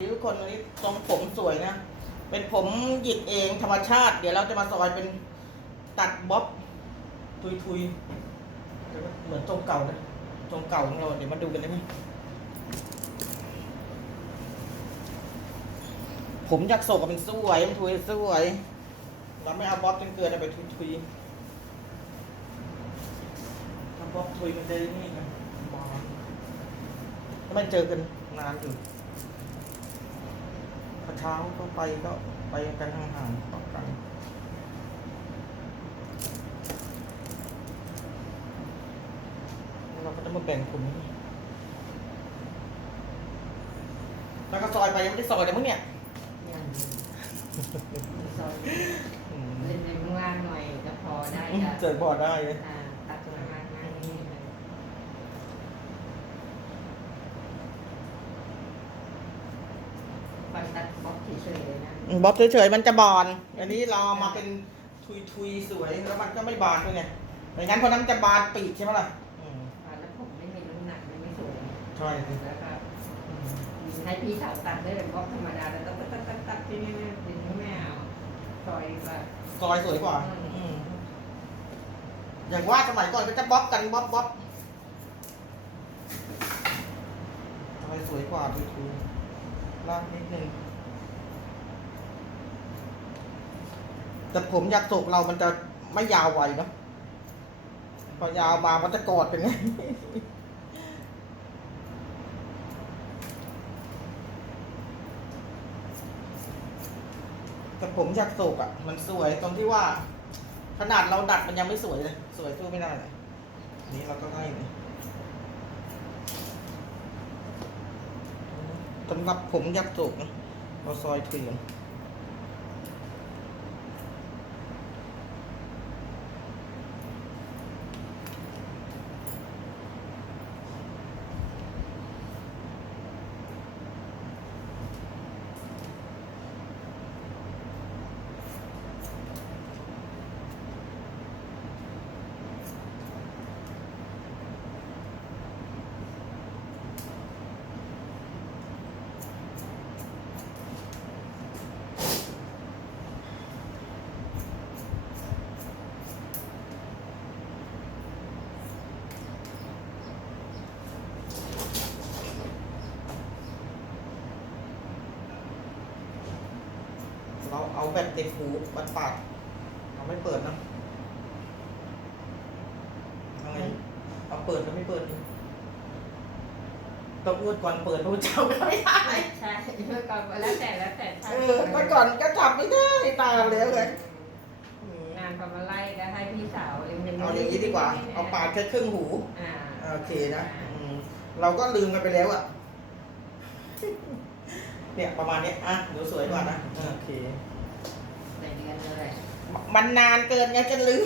ทุกคนนี้ทรงผมสวยนะ เป็นผมหยิกเองธรรมชาติ เดี๋ยวเราจะมาซอยเป็นตัดบ๊อบทุยทุยๆเหมือนทรงเก่านะทรงเก่าของเราเดี๋ยวมาดูกันได้ไหมผมอยากโศกกับมันสวยมันทุยสวย เราไม่เอาบ๊อบจนเกินไปทุยทุยๆถ้าบ๊อบทุยมันจะนี่กันบานแล้วมันเจอกันนานอยู่ เช้าก็ไปก็ไปกันห่างๆต่อกันเราก็จะมาแบ่งกลุ่มนี้แล้วก็ซอยไปยังไม่ได้ซอยเลยมั้งเนี่ยยังซอยอืมเล่นในข้างล่างหน่อยจะพอได้จะเจอบ่อได้เลย อ่าตัดมามามานี่เลยฟันตัดบล็อก เฉยๆเลยนะบ๊อบเฉยๆมันจะบานอันนี้เราเอามาเป็นทุยๆสวยแล้วมันก็ไม่บานด้วยไงไม่งั้นเพราะนั้นมันจะบานปีกใช่ไหมล่ะอืมอ่าแล้วผมไม่มีน้ำหนักมันไม่สวยใช่สิแล้วก็ให้พี่สาวตัดได้เป็นบล็อกธรรมดาแต่ต้องตัดตัดตัดตัดที่นี่ไม่เป็นไม่เอาซอยแบบ ซอยสวยกว่าอืมอย่างว่าสมัยก่อนก็จะบ๊อบกันบ๊อบบ๊อบซอยสวยกว่าทุยๆลากนิดนึง แต่ผมอยากโศกเรามันจะไม่ยาวไวเนอะพอยาวมามันจะกอดเป็นไงแต่ผมอยากโศกอะ มันสวยตรงที่ว่า ขนาดเราดัดมันยังไม่สวยเลย สวยสู้ไม่ได้เลยนี้เราก็ให้เลยสำหรับผมอยากโศกนะเราซอยเทียน เราเอาแบบติดหูปัดปาดเราไม่เปิดนะเอาไงเอาเปิดก็ไม่เปิดดิต้องอ้วนก่อนเปิดรู้เจ้าก็ไม่ได้ ใช่เมื่อก่อนแล้วแต่แล้วแต่เออเมื่อก่อนก็ทำไม่ได้ตามแล้วเลยอืมงานพอมาไล่ก็ให้พี่สาวเล็งๆเอาอย่างนี้ดีกว่า เอาปาดแค่ครึ่งหู อ่าโอเคนะอืมเราก็ลืมกันไปแล้วอะเนี่ยประมาณเนี้ยอะเดี๋ยวสวยกว่านะ โอเค ในเดือนเลยมันนานเกินไงจะลืม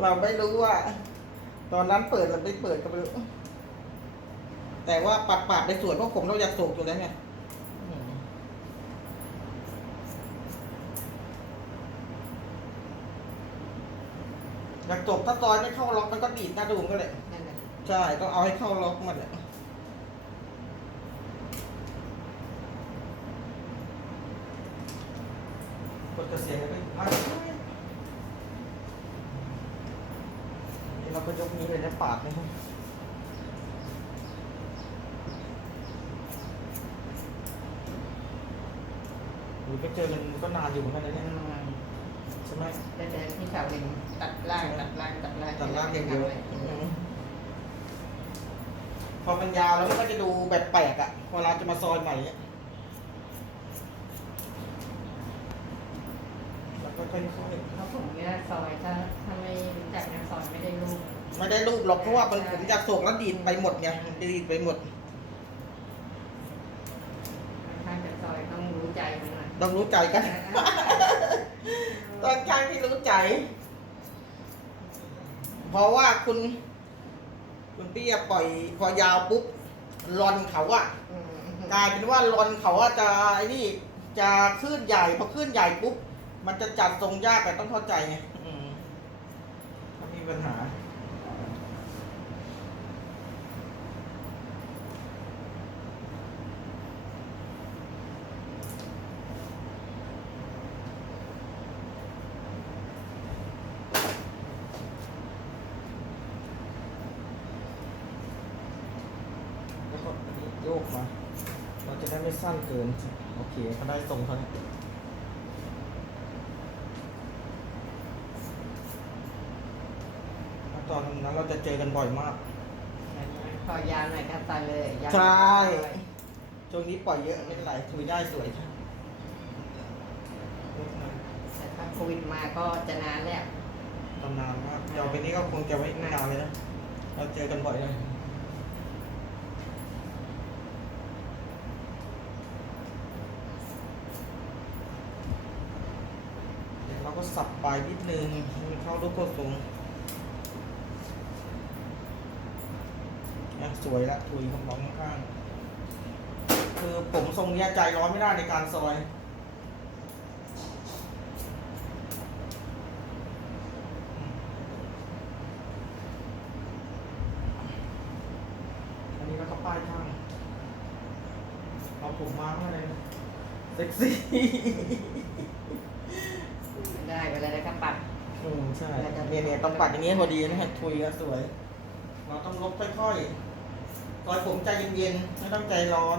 เราไม่รู้ว่า ตอนนั้นเปิดหรือไม่เปิดก็ไม่รู้ แต่ว่าปัดปาดไปสวยเพราะผมเราอยากโศกอยู่แล้วไงอืมอยากจบถ้าซอยไม่เข้าล็อกมันก็ดีดหน้าดูมก็เลยนั่นแหละใช่ต้องเอาให้เข้าล็อกมันแหละ กดกระเสียงกันไปพักนี่เราก็ยกนี้เลยนะปาดนะครับหรือไปเจอกันก็นานอยู่เหมือนกันนะเนี่ยใช่ไหมแต่เดือนพี่สาวเล็งตัดล่างตัดล่างตัดล่างตัดล่างอย่างเดียวพอมันยาวแล้วมันก็จะดูแบบแปลกอะเวลาจะมาซอยใหม่ ล้วก็ค่อยเพราะผมเนี่ยซอยถ้าถ้าไม่รู้จักเนี่ยซอยไม่ได้รูปๆไม่ได้รูปหรอกเพราะว่ามันผมจะโศกแล้วดีดไปหมดไงมันดีดไปหมด ถ้าจะซอยต้องรู้ใจมันหน่อยต้องรู้ใจกัน ตอนข้างที่รู้ใจ เพราะว่าคุณ คุณพี่อะปล่อยพอยาวปุ๊บรอนเขาอะอืมกลายเป็นว่ารอนเขาอะจะไอ้นี่จะขึ้นใหญ่พอขึ้นใหญ่ปุ๊บ มันจะจัดทรงยากแต่ต้องเข้าใจไงมันมีปัญหา แล้วก็โยกมา เราจะได้ไม่สั้นเกิน โอเคก็ได้ทรงเท่านี้ นนั้นเราจะเจอกันบ่อยมากพอยาวหน่อยก็ตัดเลยยาวใช่ ช่วงนี้ปล่อยเยอะไม่เป็นไรคุยได้สวยค่ะแต่ถ้าโควิดมาก็จะนานแล้วตำนานมากเดี๋ยวไปนี้ก็คงจะไม่นานเลยนะเราเจอกันบ่อยเลยเดี๋ยวเราก็สับปลายนิดนึงให้มันเข้าลูกโคตรสูงอะ สวยละถุยของน้องข้างๆคือผมทรงเนี้ยใจร้อนไม่ได้ในการซอยอันนี้แล้วก็ป้ายข้างเอาผมมาเมื่อไรนะเซ็กซี่ ได้เวลาได้ก็ปัดอืมใช่เนี่ยเนี่ยต้องปัดอย่างนี้พอดีนะฮะทุยก็สวย เราต้องลบค่อยๆ ซอยผมใจเย็นๆ ไม่ต้องใจร้อน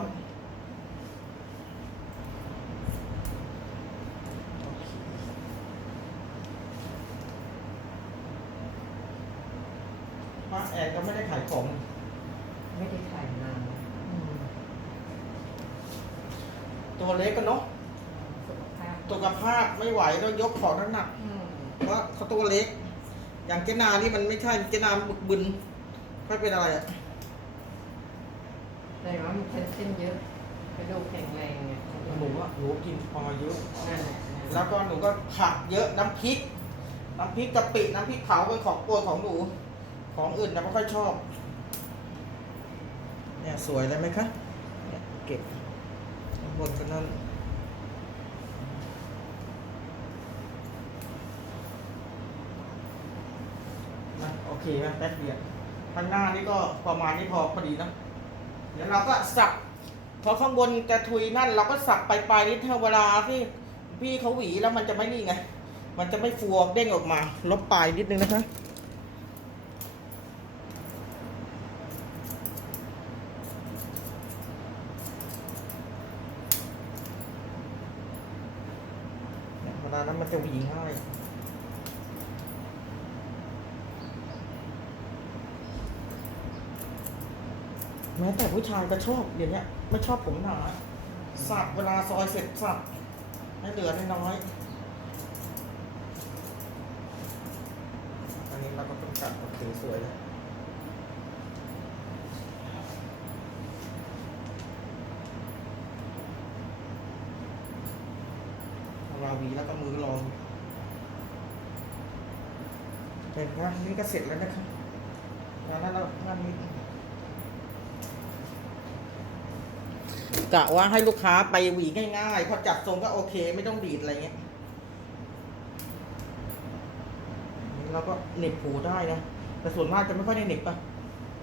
ป้าแอนก็ไม่ได้ขายของไม่ได้ถ่ายนานตัวเล็กก็เนาะ สุขภาพสุขภาพไม่ไหวแล้วยกของน้ำหนักอืมเพราะเขาตัวเล็ก อย่างเจนานี่มันไม่ใช่เจนาบึกบึนไม่เป็นอะไรอะ แต่ว่ามันเส้นเยอะกระดูกแข็งแรงไงหนูว่าหนูกินปลาเยอะ นั่นแหละแล้วก็หนูก็ผักเยอะน้ำพริก น้ำพริกกะปิน้ำพริกเผาเป็นของโปรดของหนู ของอื่นนะไม่ค่อยชอบ เนี่ยสวยเลยไหมคะเนี่ยเก็บข้างบนก็นั่นนะโอเคนะแป๊บเดียวข้างหน้านี่ก็ประมาณนี้พอพอดีนะ เดี๋ยวเราก็สับพอข้างบนจะทุยนั่น เราก็สับไปปลายนิดเท่าเวลาที่พี่เขาหวีแล้วมันจะไม่นี่ไง มันจะไม่ฟัวเด้งออกมา ลบปลายนิดนึงนะคะเวลานั้นมันจะหวีง่าย แม้แต่ผู้ชายก็ชอบเดี๋ยวนี้ไม่ชอบผมหนาสับเวลาซอยเสร็จสับให้เหลือน้อยอันนี้เราก็ต้องตัดโอเคสวยเลยเอาลาวีแล้วก็มือลองเป็นงานนี้ก็เสร็จแล้วนะครับงานนั้นเรางานนี้ กะว่าให้ลูกค้าไปหวีง่ายๆ พอจัดทรงก็โอเค ไม่ต้องดีดอะไรเงี้ยเราก็เหน็บหูได้นะ แต่ส่วนมากจะไม่ค่อยได้เหน็บปะ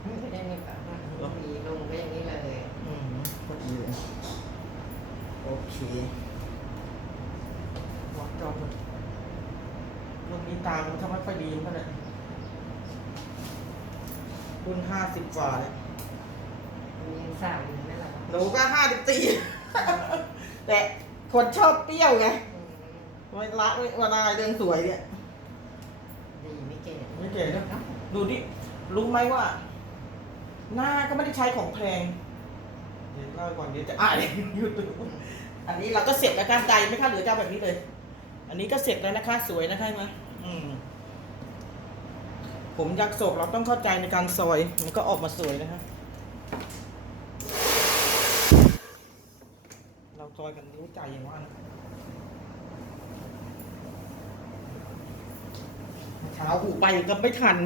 ไม่ได้นี่แบบว่ามีลงก็อย่างนี้เลยอืมพอดีเลยโอเควัดจอดรุ่นนี้ตามมันถ้าไม่ค่อยดีมันก็เลยรุ่นห้าสิบกว่าเลยมียังสาวอยู่นั่นแหละ หนูก็ห้าสิบสี่แต่คนชอบเปรี้ยวไงเวลาเวลาเดินสวยเนี่ย ดีไม่เก่งไม่เก๋นะดูดิ รู้ไหมว่า หน้าก็ไม่ได้ใช้ของแพง เดี๋ยวเล่าก่อนเดี๋ยวจะอ่านยูทูบอันนี้เราก็เสร็จแล้วกันใจไหม่ค่ะเหลือจะเอาแบบนี้เลย อันนี้ก็เสร็จแล้วนะคะ สวยนะคะมาอืมผมยักษ์ศพเราต้องเข้าใจในการซอย มันก็ออกมาสวยนะคะเรา ซอยกันรู้ใจอย่างว่านะเช้าหูไปก็ไม่ทัน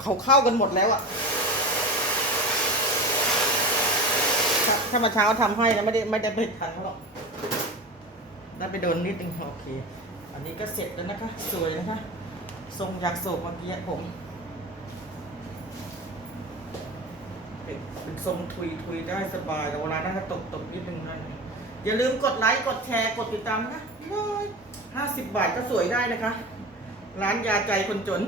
เขาเข้ากันหมดแล้วอะถ้าถ้ามาเช้าทำให้นะไม่ได้ไม่ได้ไปทันเขาหรอกได้ไปโดนนิดนึงโอเค อันนี้ก็เสร็จแล้วนะคะ สวยนะคะ ทรงอยากโศกเมื่อกี้ผม เป็นเป็นทรงทุยทุยได้สบายแต่เวลานั่งก็ตกตกนิดนึงนะอย่าลืมกดไลค์กดแชร์กดติดตามนะห้าสิบบาทก็สวยได้นะคะ ร้านยาใจคนจน